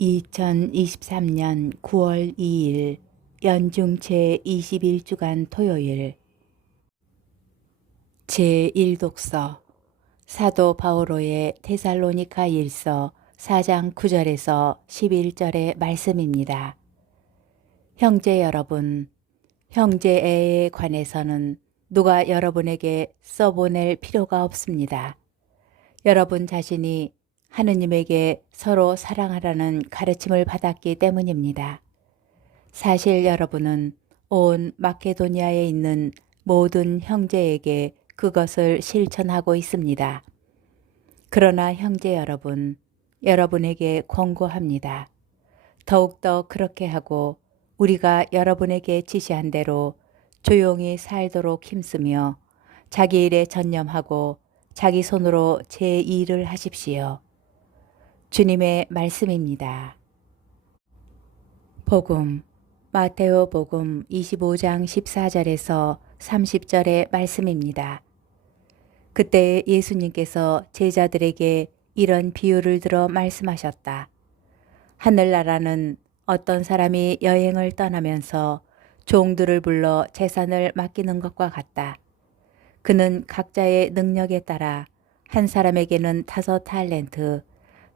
2023년 9월 2일 연중 제21주간 토요일 제1독서 사도 바오로의 데살로니가 일서 4장 9절에서 11절의 말씀입니다. 형제 여러분, 형제애에 관해서는 누가 여러분에게 써보낼 필요가 없습니다. 여러분 자신이 하느님에게 서로 사랑하라는 가르침을 받았기 때문입니다. 사실 여러분은 온 마케도니아에 있는 모든 형제에게 그것을 실천하고 있습니다. 그러나 형제 여러분, 여러분에게 권고합니다. 더욱더 그렇게 하고 우리가 여러분에게 지시한 대로 조용히 살도록 힘쓰며 자기 일에 전념하고 자기 손으로 제 일을 하십시오. 주님의 말씀입니다. 복음, 마테오 복음 25장 14절에서 30절의 말씀입니다. 그때 예수님께서 제자들에게 이런 비유를 들어 말씀하셨다. 하늘나라는 어떤 사람이 여행을 떠나면서 종들을 불러 재산을 맡기는 것과 같다. 그는 각자의 능력에 따라 한 사람에게는 5달란트,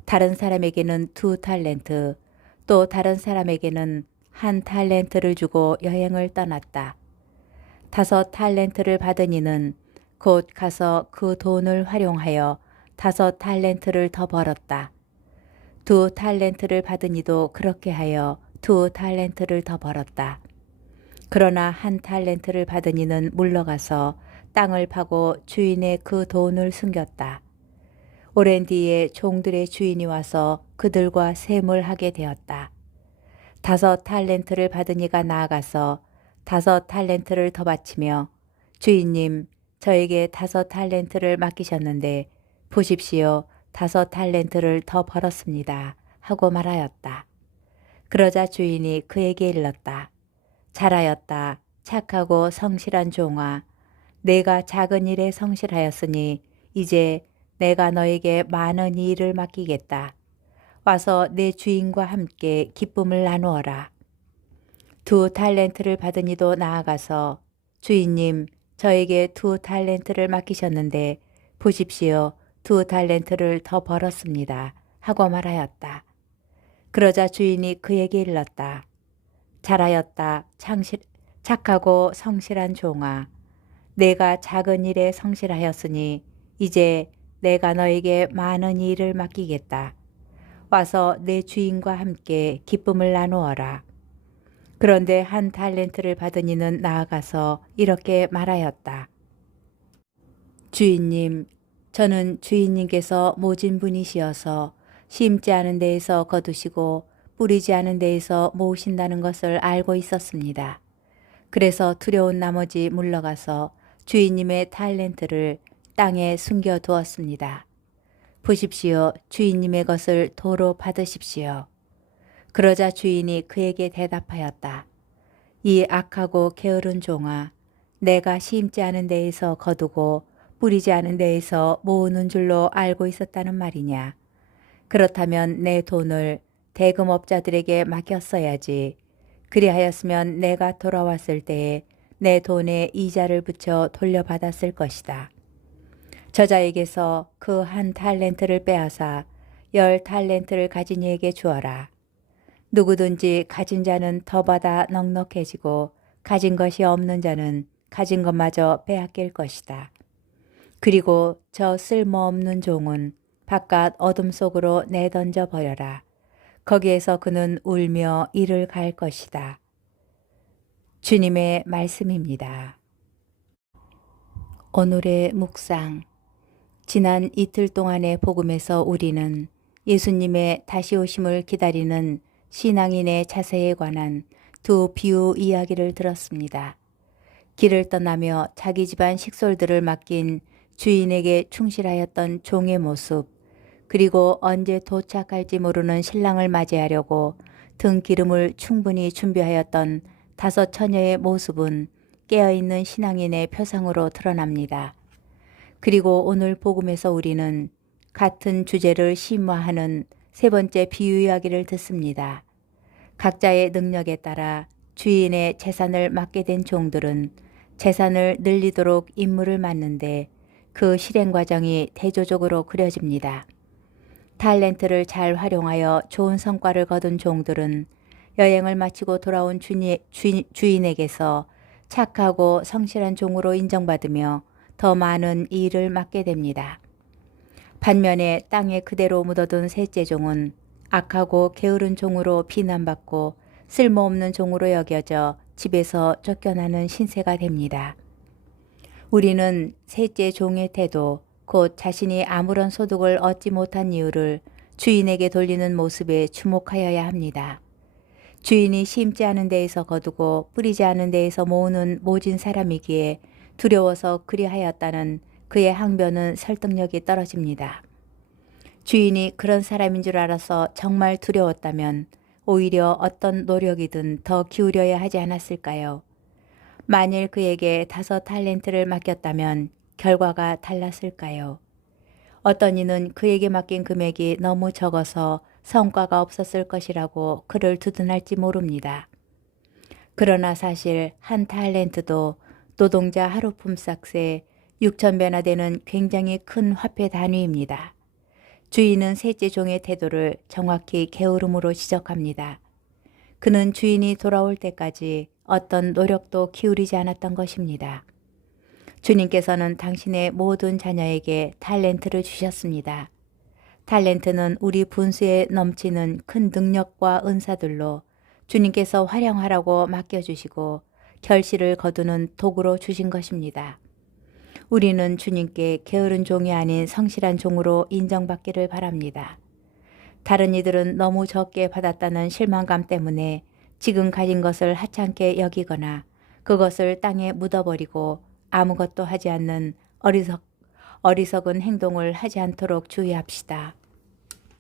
다른 사람에게는 2달란트, 또 다른 사람에게는 1달란트를 주고 여행을 떠났다. 5달란트를 받은 이는 곧 가서 그 돈을 활용하여 5달란트를 더 벌었다. 2달란트를 받은 이도 그렇게 하여 2달란트를 더 벌었다. 그러나 1달란트를 받은 이는 물러가서 땅을 파고 주인의 그 돈을 숨겼다. 오랜 뒤에 종들의 주인이 와서 그들과 셈을 되었다. 5달란트를 받은 이가 나아가서 5달란트를 더 바치며 주인님, 저에게 5달란트를 맡기셨는데 보십시오, 5달란트를 더 벌었습니다 하고 말하였다. 그러자 주인이 그에게 일렀다. 잘하였다. 착하고 성실한 종아. 내가 작은 일에 성실하였으니 이제 내가 너에게 많은 일을 맡기겠다. 와서 내 주인과 함께 기쁨을 나누어라. 2달란트를 받은 이도 나아가서 주인님, 저에게 2달란트를 맡기셨는데 보십시오, 2달란트를 더 벌었습니다 하고 말하였다. 그러자 주인이 그에게 일렀다. 잘하였다. 착하고 성실한 종아. 내가 작은 일에 성실하였으니 이제 내가 너에게 많은 일을 맡기겠다. 와서 내 주인과 함께 기쁨을 나누어라. 그런데 1달란트를 받은 이는 나아가서 이렇게 말하였다. 주인님, 저는 주인님께서 모진 분이시어서 심지 않은 데에서 거두시고 뿌리지 않은 데에서 모으신다는 것을 알고 있었습니다. 그래서 두려운 나머지 물러가서 주인님의 달란트를 땅에 숨겨두었습니다. 보십시오, 주인님의 것을 도로 받으십시오. 그러자 주인이 그에게 대답하였다. 이 악하고 게으른 종아, 내가 심지 않은 데에서 거두고 뿌리지 않은 데에서 모으는 줄로 알고 있었다는 말이냐. 그렇다면 내 돈을 대금업자들에게 맡겼어야지. 그리하였으면 내가 돌아왔을 때에 내 돈에 이자를 붙여 돌려받았을 것이다. 저자에게서 그 1달란트를 빼앗아 10달란트를 가진 이에게 주어라. 누구든지 가진 자는 더 받아 넉넉해지고 가진 것이 없는 자는 가진 것마저 빼앗길 것이다. 그리고 저 쓸모없는 종은 바깥 어둠 속으로 내던져 버려라. 거기에서 그는 울며 이를 갈 것이다. 주님의 말씀입니다. 오늘의 묵상. 지난 이틀 동안의 복음에서 우리는 예수님의 다시 오심을 기다리는 신앙인의 자세에 관한 두 비유 이야기를 들었습니다. 길을 떠나며 자기 집안 식솔들을 맡긴 주인에게 충실하였던 종의 모습, 그리고 언제 도착할지 모르는 신랑을 맞이하려고 등 기름을 충분히 준비하였던 5 처녀의 모습은 깨어있는 신앙인의 표상으로 드러납니다. 그리고 오늘 복음에서 우리는 같은 주제를 심화하는 세 번째 비유 이야기를 듣습니다. 각자의 능력에 따라 주인의 재산을 맡게 된 종들은 재산을 늘리도록 임무를 맡는데 그 실행 과정이 대조적으로 그려집니다. 탤런트를 잘 활용하여 좋은 성과를 거둔 종들은 여행을 마치고 돌아온 주인에게서 착하고 성실한 종으로 인정받으며 더 많은 일을 맡게 됩니다. 반면에 땅에 그대로 묻어둔 셋째 종은 악하고 게으른 종으로 비난받고 쓸모없는 종으로 여겨져 집에서 쫓겨나는 신세가 됩니다. 우리는 셋째 종의 태도, 곧 자신이 아무런 소득을 얻지 못한 이유를 주인에게 돌리는 모습에 주목하여야 합니다. 주인이 심지 않은 데에서 거두고 뿌리지 않은 데에서 모으는 모진 사람이기에 두려워서 그리하였다는 그의 항변은 설득력이 떨어집니다. 주인이 그런 사람인 줄 알아서 정말 두려웠다면 오히려 어떤 노력이든 더 기울여야 하지 않았을까요? 만일 그에게 5 달란트를 맡겼다면 결과가 달랐을까요? 어떤 이는 그에게 맡긴 금액이 너무 적어서 성과가 없었을 것이라고 그를 두둔할지 모릅니다. 그러나 사실 1 달란트도 노동자 하루품 삭세 6,000배나 되는 굉장히 큰 화폐 단위입니다. 주인은 셋째 종의 태도를 정확히 게으름으로 지적합니다. 그는 주인이 돌아올 때까지 어떤 노력도 기울이지 않았던 것입니다. 주님께서는 당신의 모든 자녀에게 탤런트를 주셨습니다. 탤런트는 우리 분수에 넘치는 큰 능력과 은사들로 주님께서 활용하라고 맡겨주시고 결실을 거두는 도구로 주신 것입니다. 우리는 주님께 게으른 종이 아닌 성실한 종으로 인정받기를 바랍니다. 다른 이들은 너무 적게 받았다는 실망감 때문에 지금 가진 것을 하찮게 여기거나 그것을 땅에 묻어버리고 아무것도 하지 않는 어리석은 행동을 하지 않도록 주의합시다.